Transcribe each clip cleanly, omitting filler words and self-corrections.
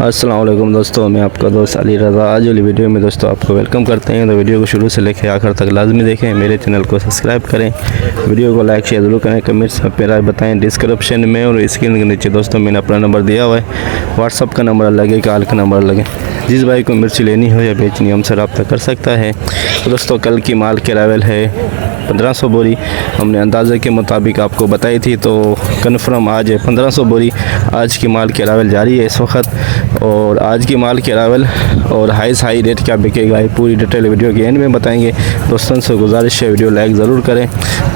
अस्सलाम वालेकुम दोस्तों, मैं आपका दोस्त अली रज़ा। आज वाली वीडियो में दोस्तों आपको वेलकम करते हैं। तो वीडियो को शुरू से लेकर आखिर तक लाजमी देखें, मेरे चैनल को सब्सक्राइब करें, वीडियो को लाइक शेयर ज़रूर करें, कमेंट्स में राय बताएं। डिस्क्रिप्शन में और स्क्रीन के नीचे दोस्तों मैंने अपना नंबर दिया हुआ है, व्हाट्सअप का नंबर लगे, कॉल का नंबर लगे। जिस भाई को मिर्ची लेनी हो या बेचनी हो हमसे रब्ता कर सकता है। तो दोस्तों कल की माल के अरावल है 1500 बोरी, हमने अंदाज़े के मुताबिक आपको बताई थी, तो कन्फर्म आज है 1500 बोरी। आज की माल के अरावल जारी है इस वक्त, और आज की माल के अरावल और हाई रेट क्या बिकेगा ये पूरी डिटेल वीडियो के एंड में बताएंगे। दोस्तों से गुजारिश है वीडियो लाइक ज़रूर करें।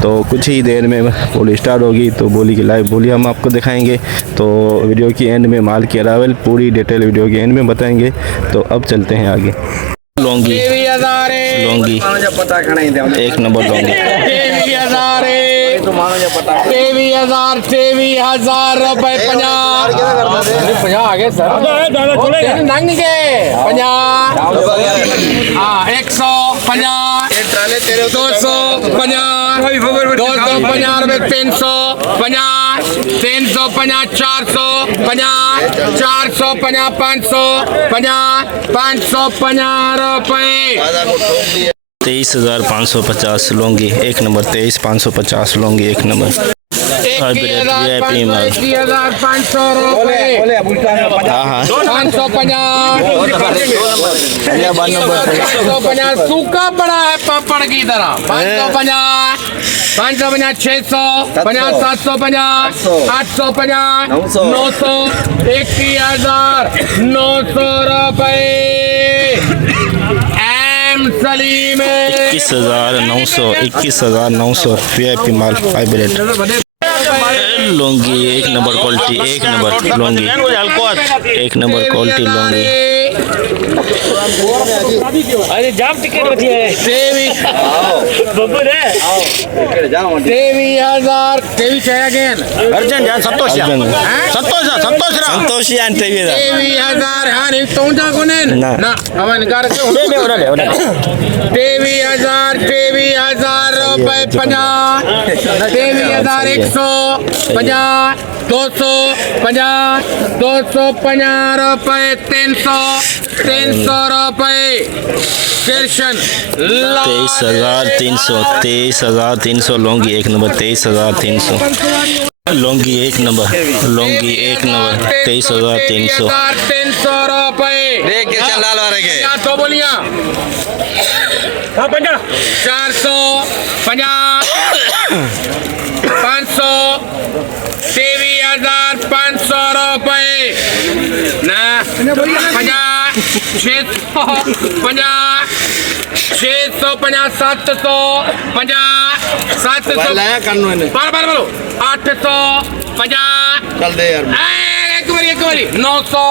तो कुछ ही देर में बोली स्टार्ट होगी, तो बोली की लाइव बोली हम आपको दिखाएंगे। तो वीडियो की एंड में माल के अरावल पूरी डिटेल वीडियो के एंड में बताएंगे। तो अब चलते हैं आगे। लौंगी एक नंबर लौंगी 23,000 रुपए 50 आगे सर 150 250 250 350 350 450 450 550 रुपए 23,550 लौंगी एक नंबर 23,550 लौंगी एक नंबर। 21,500 रुपए 550 सूखा पड़ा है पापड़ की तरह 550 550 650 750 850 900 21,900 रुपए। सलीम 21,900 VIP माल हाइब्रिड लौंगी एक नंबर क्वालिटी एक नंबर लौंगी एक नंबर क्वालिटी लौंगी। अरे जाम टिकट बची है 23,000 अगेन अर्जन जान संतोष संतोष यान 23,000 हाँ नहीं तो जा कोने ना हमें निकाल के 23,000 रुपए 50 23,150 250 250 रुपए 300 रुपए कृष्ण 23,300 लौंगी एक नंबर 23,300 लौंगी एक नंबर 23,300 रुपए लाल वाले के तो बोलिया 450 500 23,500 रुपए ना 50 650 750 बार बोलो 850 चल दे यार एक बारी 900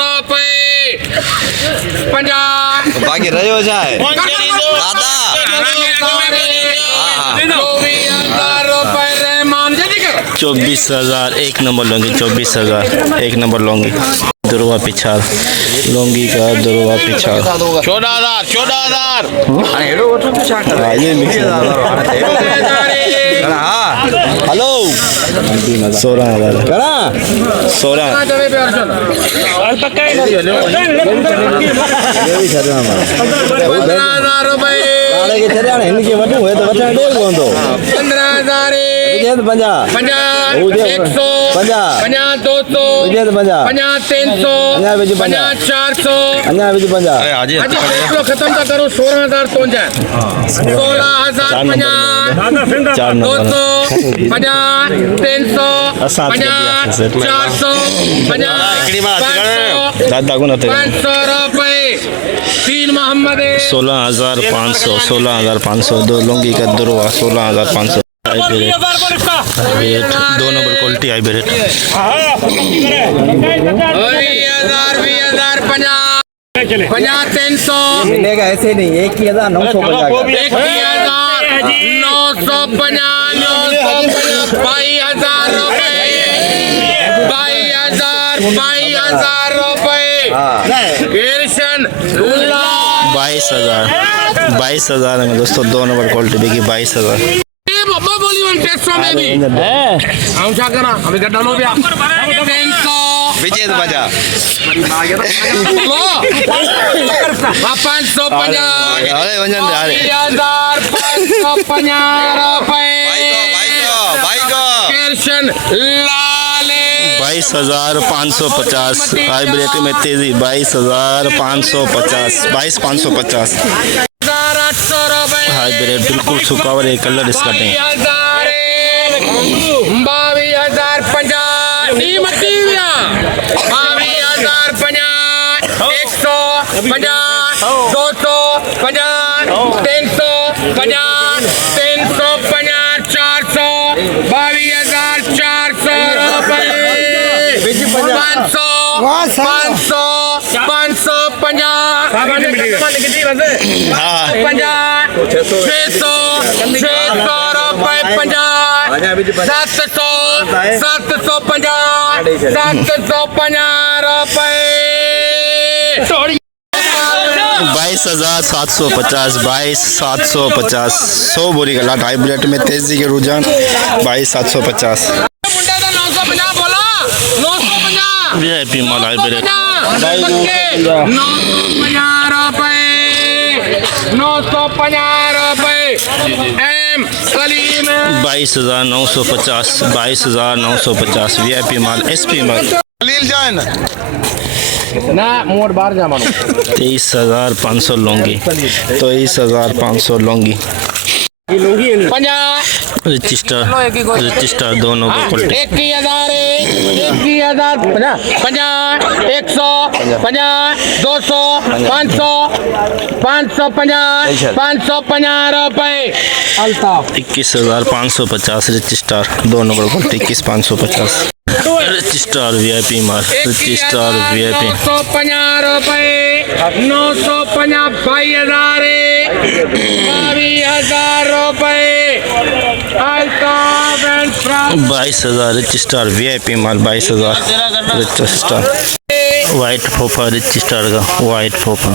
रुपए 50 बाकी रहे हो जाए दादा 24,000 एक नंबर लौंगी 24,000 एक नंबर लौंगी। दुर्वा पिछाड़ लौंगी का दुर्वा पिछाड़ 14,000 हेलो 16,000 16 15,000 रुपए 15,000 50 100 50 200 50 400 खत्म का करो 16,000 तो जाए 16,000 50 200 50 300 50 400 500 रुपए 3 मोहम्मद 16,500 दो लौंगी का दुर्वा 16,500 दो नंबर क्वालिटी हाइब्रिड 50 300 मिलेगा ऐसे नहीं 1,900 1,950 22,000 रुपए 22,000 रुपए कृष्ण 22,000 में दोस्तों दो नंबर क्वालिटी देखिए 22,000 बोली 1 में भी है हम क्या करा अभी गड्ढा लो भी 300 विजेत बजा लो 550 अरे वंजन दे अरे 2250 रुपए भाई को कृष्ण लाले 22,550 हाइब्रिड में तेजी 22,550 22,550 800 रुपए हाइब्रिड बिल्कुल सुखावर है कलर इसका नहीं 22,050 कीमती 22,050 150 250 350 350 400 22,400 रुपए 500 रुपए 22,750 22,750 100 बोरी का लाट हाइब्रिड में तेजी के रुझान 22,750 वीआईपी माल हाइब्रिड 950 रुपए एम सलीम 22,950 22,950 वीआईपी माल एसपी माल खलील जान ना मोर बाहर जा मानो 23,500 लौंगी 23,500 लौंगी 50 रजिस्टर दोनों को क्वालिटी 21,000 50 100 50 200 500 550 550 रुपए अल्ताफ 21,550 रजिस्टर दो नंबर क्वालिटी 21,550 रजिस्टर वीआईपी माल रजिस्टर वीआईपी 950 रुपए 950 22,000 रुपए Altaf and France 22,000 register VIP माल 22,000 रजिस्टर वाइट फोफा रजिस्टर का वाइट फोफा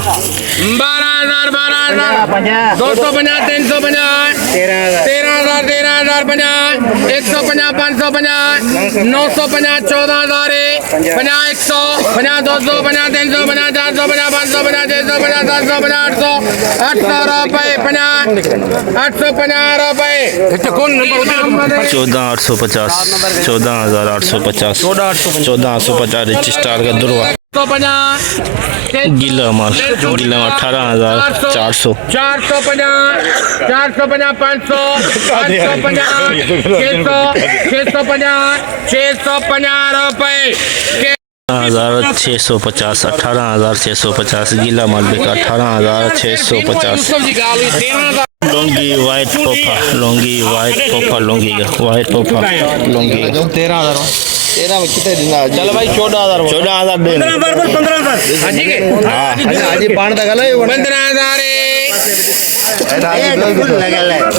12,000 250 350 13,000 13,050 150 550 950 14,000 50 100 50 200 50 300 50 400 50 500 50 650 750 800 रुपए 850 रुपए 14,850 14,850 14,850 रजिस्टर का दुर्वा 150 गीला माल 18,400 450 500 650 रुपए 18,650 18,650 गीला माल बिका 18,650 लौंगी वाइट पोपा लौंगी वाइट पोपा लौंगी का वाइट पोपा लौंगी 13 में कितने दिन चलो भाई 14,000 दे 15,000 हाँ आज पान तक गले 15,000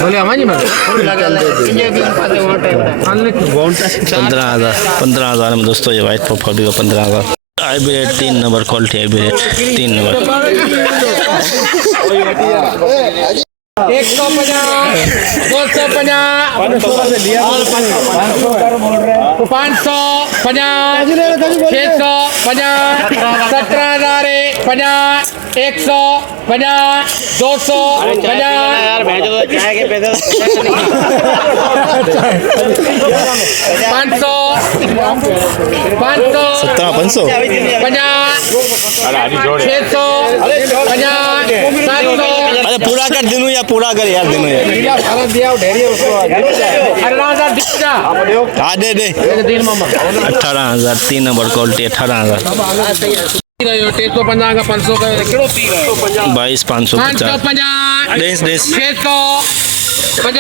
बोले हमारी मत 15,000 में दोस्तों ये वाइट पोपा भी 15,000 hybrid 3 number quality hybrid 3 number 150 250 500 50 650 17,000 50 100 50 200 50 500 500 अरे पूरा कर दिनू या पूरा कर यार दिनू यार हाँ दे 18,000 3 नंबर क्वालिटी 18,000 350 का 500 का 22,550 डेस 650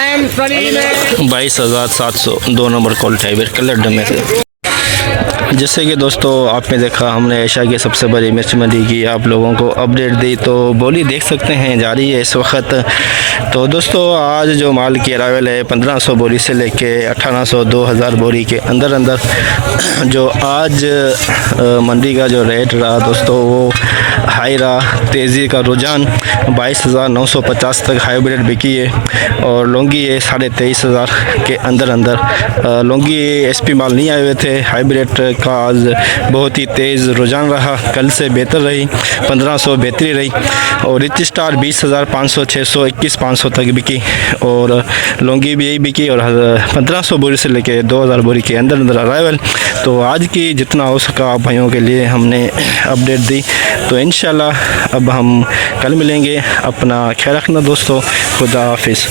M Salim 22,700 2 number quality hybrid colour डमे से जैसे कि दोस्तों आपने देखा हमने एशिया की सबसे बड़ी मिर्च मंडी की आप लोगों को अपडेट दी तो बोली देख सकते हैं जारी है इस वक्त। तो दोस्तों आज जो माल की अरावल है 1500 बोरी से लेके 1800 2000 बोरी के अंदर जो आज मंडी का जो रेट रहा दोस्तों वो हाई रहा, तेज़ी का रुझान 22,950 तक हाइब्रिड बिकी है और लौंगी है 23,500 के अंदर लौंगी एसपी माल नहीं आए हुए थे। हाइब्रिड का आज बहुत ही तेज़ रुझान रहा, कल से बेहतर रही, 1500 बेहतरी रही और रिच स्टार 20,500, 600, 21,500 तक बिकी और लौंगी भी यही बिकी और 1500 बोरी से लेके 2000 बोरी के अंदर अराइवल। तो आज की जितना हो सका भाइयों के लिए हमने अपडेट दी। तो इंशाल्लाह अब हम कल मिलेंगे। अपना ख्याल रखना दोस्तों, खुदा हाफिज़।